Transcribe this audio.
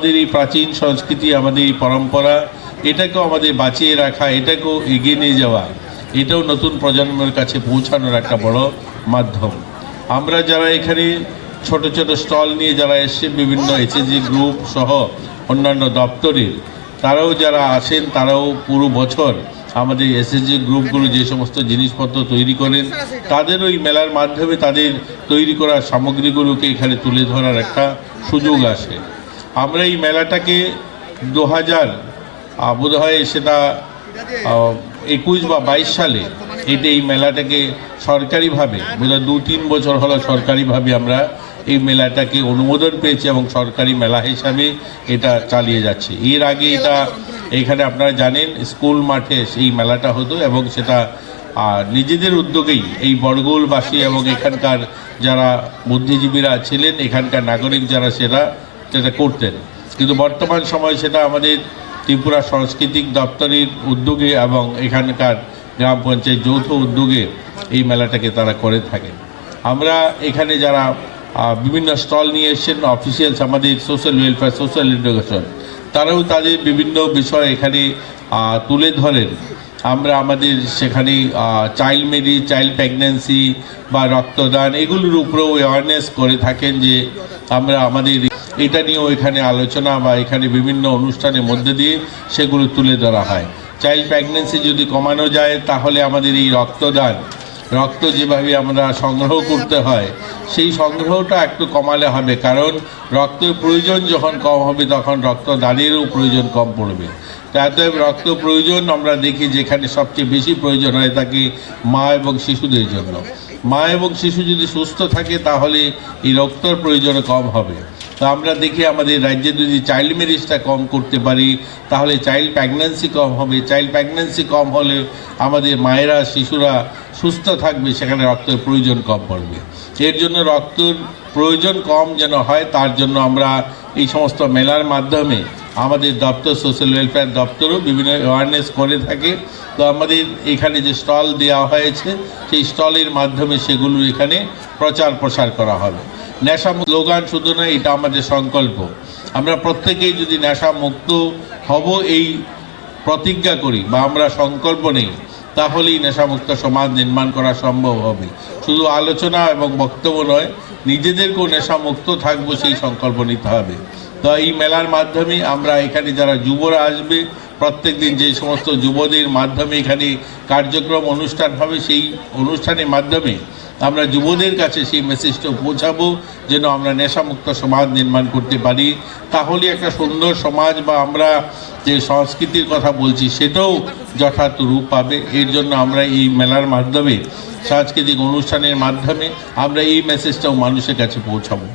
আমাদের এই প্রাচীন সংস্কৃতি, আমাদের এই পরম্পরা, এটাকেও আমাদের বাঁচিয়ে রাখা, এটাকেও এগিয়ে নিয়ে যাওয়া, এটাও নতুন প্রজন্মের কাছে পৌঁছানোর একটা বড় মাধ্যম। আমরা যারা এখানে ছোট ছোট স্টল নিয়ে যারা এসছে, বিভিন্ন এসএসজি গ্রুপ সহ অন্যান্য দপ্তরের তারাও যারা আসেন, তারাও পুরো বছর আমাদের এসএসজি গ্রুপগুলো যে সমস্ত জিনিসপত্র তৈরি করেন, তাদের ওই মেলার মাধ্যমে তাদের তৈরি করা সামগ্রীগুলোকে এখানে তুলে ধরার একটা সুযোগ আসে। আমরা এই মেলাটাকে 2000 বোধ হয় সেটা 21 বা 22 সালে এই মেলাটাকে সরকারিভাবে, বোধহয় 2-3 বছর হলো সরকারিভাবে আমরা এই মেলাটাকে অনুমোদন পেয়েছি এবং সরকারি মেলা হিসাবে এটা চালিয়ে যাচ্ছে। এর আগে এটা এখানে আপনারা জানেন স্কুল মাঠে এই মেলাটা হতো এবং সেটা নিজেদের উদ্যোগেই এই বড়গোলবাসী এবং এখানকার যারা বুদ্ধিজীবীরা ছিলেন, এখানকার নাগরিক যারা সেটা করতেন। কিন্তু বর্তমান সময় সেটা আমাদের ত্রিপুরা সাংস্কৃতিক দপ্তরের উদ্যোগে এবং এখানকার গ্রাম পঞ্চায়েত যৌথ উদ্যোগে এই মেলাটাকে তারা করে থাকেন। আমরা এখানে যারা বিভিন্ন স্টল নিয়ে এসেছেন অফিসিয়ালস, আমাদের সোশ্যাল ওয়েলফেয়ার, সোশ্যাল এডুকেশন, তারাও তাদের বিভিন্ন বিষয় এখানে তুলে ধরেন। আমরা আমাদের সেখানে চাইল্ড ম্যারেজ, চাইল্ড প্রেগন্যান্সি বা রক্তদান, এগুলোর উপরেও অ্যাওয়ারনেস করে থাকেন, যে আমরা আমাদের এটা নিয়েও এখানে আলোচনা বা এখানে বিভিন্ন অনুষ্ঠানের মধ্যে দিয়ে সেগুলো তুলে ধরা হয়। চাইল্ড প্রেগন্যান্সি যদি কমানো যায়, তাহলে আমাদের এই রক্তদান, রক্ত যেভাবে আমরা সংগ্রহ করতে হয়, সেই সংগ্রহটা একটু কমালে হবে, কারণ রক্তের প্রয়োজন যখন কম হবে তখন রক্তদানেরও প্রয়োজন কম পড়বে। অতএব রক্ত প্রয়োজন আমরা দেখি যেখানে সবচেয়ে বেশি প্রয়োজন হয় থাকে মা এবং শিশুদের জন্য। মা এবং শিশু যদি সুস্থ থাকে তাহলে এই রক্তের প্রয়োজন কম হবে। তো আমরা দেখি আমাদের রাজ্যে যদি চাইল্ড ম্যারেজটা কম করতে পারি, তাহলে চাইল্ড প্রেগন্যান্সি কম হবে। চাইল্ড প্রেগন্যান্সি কম হলে আমাদের মায়েরা, শিশুরা সুস্থ থাকবে, সেখানে রক্তের প্রয়োজন কম পড়বে। এর জন্য রক্তের প্রয়োজন কম যেন হয়, তার জন্য আমরা এই সমস্ত মেলার মাধ্যমে আমাদের দপ্তর, সোশ্যাল ওয়েলফেয়ার দপ্তরও বিভিন্ন অ্যাওয়ারনেস করে থাকে। তো আমাদের এখানে যে স্টল দেওয়া হয়েছে, সেই স্টলের মাধ্যমে সেগুলো এখানে প্রচার প্রসার করা হবে। নেশামুক্ত স্লোগান শুধু নয়, এটা আমাদের সংকল্প। আমরা প্রত্যেকেই যদি নেশামুক্ত হব এই প্রতিজ্ঞা করি বা আমরা সংকল্প নেই, তাহলেই নেশামুক্ত সমাজ নির্মাণ করা সম্ভব হবে। শুধু আলোচনা এবং বক্তব্য নয়, নিজেদেরকেও নেশামুক্ত থাকবো সেই সংকল্প নিতে হবে। তো এই মেলার মাধ্যমে আমরা এখানে যারা যুবরা আসবে, প্রত্যেক দিন যে সমস্ত যুবদের মাধ্যমে এখানে কার্যক্রম অনুষ্ঠান হবে, সেই অনুষ্ঠানের মাধ্যমে আমরা যুবদের কাছে সেই মেসেজটা পৌঁছাবো, যেন আমরা নেশামুক্ত সমাজ নির্মাণ করতে পারি। তাহলে একটা সুন্দর সমাজ বা আমরা যে সংস্কৃতির কথা বলছি সেটাও যথার্থ রূপ পাবে। এর জন্য আমরা এই মেলার মাধ্যমে, সাংস্কৃতিক অনুষ্ঠানের মাধ্যমে আমরা এই মেসেজটাও মানুষের কাছে পৌঁছাবো।